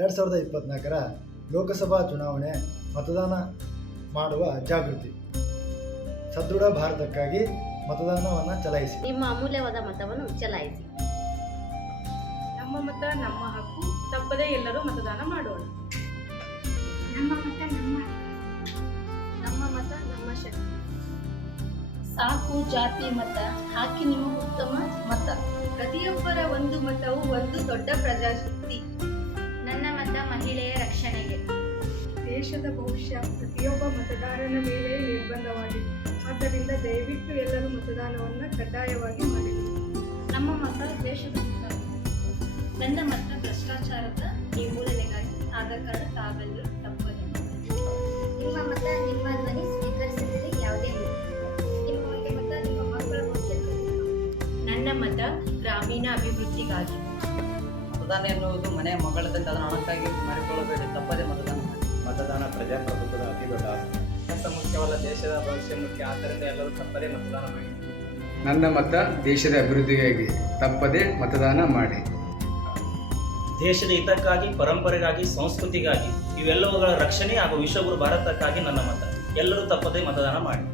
2024ರ ಲೋಕಸಭಾ ಚುನಾವಣೆ ಮತದಾನ ಮಾಡುವ ಜಾಗೃತಿ. ಸದೃಢ ಭಾರತಕ್ಕಾಗಿ ಮತದಾನವನ್ನು ಚಲಾಯಿಸಿ. ನಿಮ್ಮ ಅಮೂಲ್ಯವಾದ ಮತವನ್ನು ಚಲಾಯಿಸಿ. ನಮ್ಮ ಮತ ನಮ್ಮ ಹಕ್ಕು, ತಪ್ಪದೇ ಎಲ್ಲರೂ ಮತದಾನ ಮಾಡೋಣ. ನಮ್ಮ ಮತ ನಮ್ಮ ನಮ್ಮ ಮತ ನಮ್ಮ ಶಕ್ತಿ. ಸಾಕು ಜಾತಿ ಮತ ಹಾಕಿ ನಿಮ್ಮ ಉತ್ತಮ ಮತ. ಪ್ರತಿಯೊಬ್ಬರ ಒಂದು ಮತವು ಒಂದು ದೊಡ್ಡ ಪ್ರಜಾಶಕ್ತಿ. ನನ್ನ ಮತ ಮಹಿಳೆಯ ರಕ್ಷಣೆಗೆ. ದೇಶದ ಭವಿಷ್ಯ ಪ್ರತಿಯೊಬ್ಬ ಮತದಾರನ ಮೇಲೆ ನಿರ್ಬಂಧವಾಗಿದೆ. ಆದ್ದರಿಂದ ದಯವಿಟ್ಟು ಎಲ್ಲರೂ ಮತದಾನವನ್ನು ಕಡ್ಡಾಯವಾಗಿ ಮಾಡಿ. ನಮ್ಮ ಮತ ದೇಶದ ಮತ. ನನ್ನ ಮತ ಭ್ರಷ್ಟಾಚಾರದ ನಿರ್ಮೂಲನೆಗಾಗಿ. ಆದ ಕಾರಣ ತಾವೆಲ್ಲರೂ ತಪ್ಪದೆ. ನಿಮ್ಮ ಮತ ನಿಮ್ಮ ಧ್ವನಿ ಸ್ವೀಕರಿಸಿದರೆ ಯಾವುದೇ ನಿಮ್ಮ ಮತ ನಿಮ್ಮ ಮಕ್ಕಳ ಭವಿಷ್ಯಕ್ಕೆ. ನನ್ನ ಮತ ಗ್ರಾಮೀಣ ಅಭಿವೃದ್ಧಿಗಾಗಿ. ಮತದಾನ ಎನ್ನುವುದು ಮನೆಯ ಮಗಳದಂತೆ ಅದನ್ನು ಹಣಕ್ಕಾಗಿ ಮಾಡಿಕೊಳ್ಳಬೇಡಿ, ತಪ್ಪದೇ ಮತದಾನ ಮಾಡಿ. ಮತದಾನ ಪ್ರಜಾಪ್ರಭುತ್ವದ ಅತಿ ದೊಡ್ಡ ಆಸ್ತಿ. ಮುಖ್ಯವಲ್ಲ, ದೇಶದ ಭವಿಷ್ಯ ಮುಖ್ಯ. ಆದ್ದರಿಂದ ಎಲ್ಲರೂ ತಪ್ಪದೇ ಮತದಾನ ಮಾಡಿ. ನನ್ನ ಮತ ದೇಶದ ಅಭಿವೃದ್ಧಿಗಾಗಿ, ತಪ್ಪದೇ ಮತದಾನ ಮಾಡಿ. ದೇಶದ ಹಿತಕ್ಕಾಗಿ, ಪರಂಪರೆಗಾಗಿ, ಸಂಸ್ಕೃತಿಗಾಗಿ, ಇವೆಲ್ಲವುಗಳ ರಕ್ಷಣೆ ಹಾಗೂ ವಿಶ್ವಗುರು ಭಾರತಕ್ಕಾಗಿ ನನ್ನ ಮತ. ಎಲ್ಲರೂ ತಪ್ಪದೇ ಮತದಾನ ಮಾಡಿ.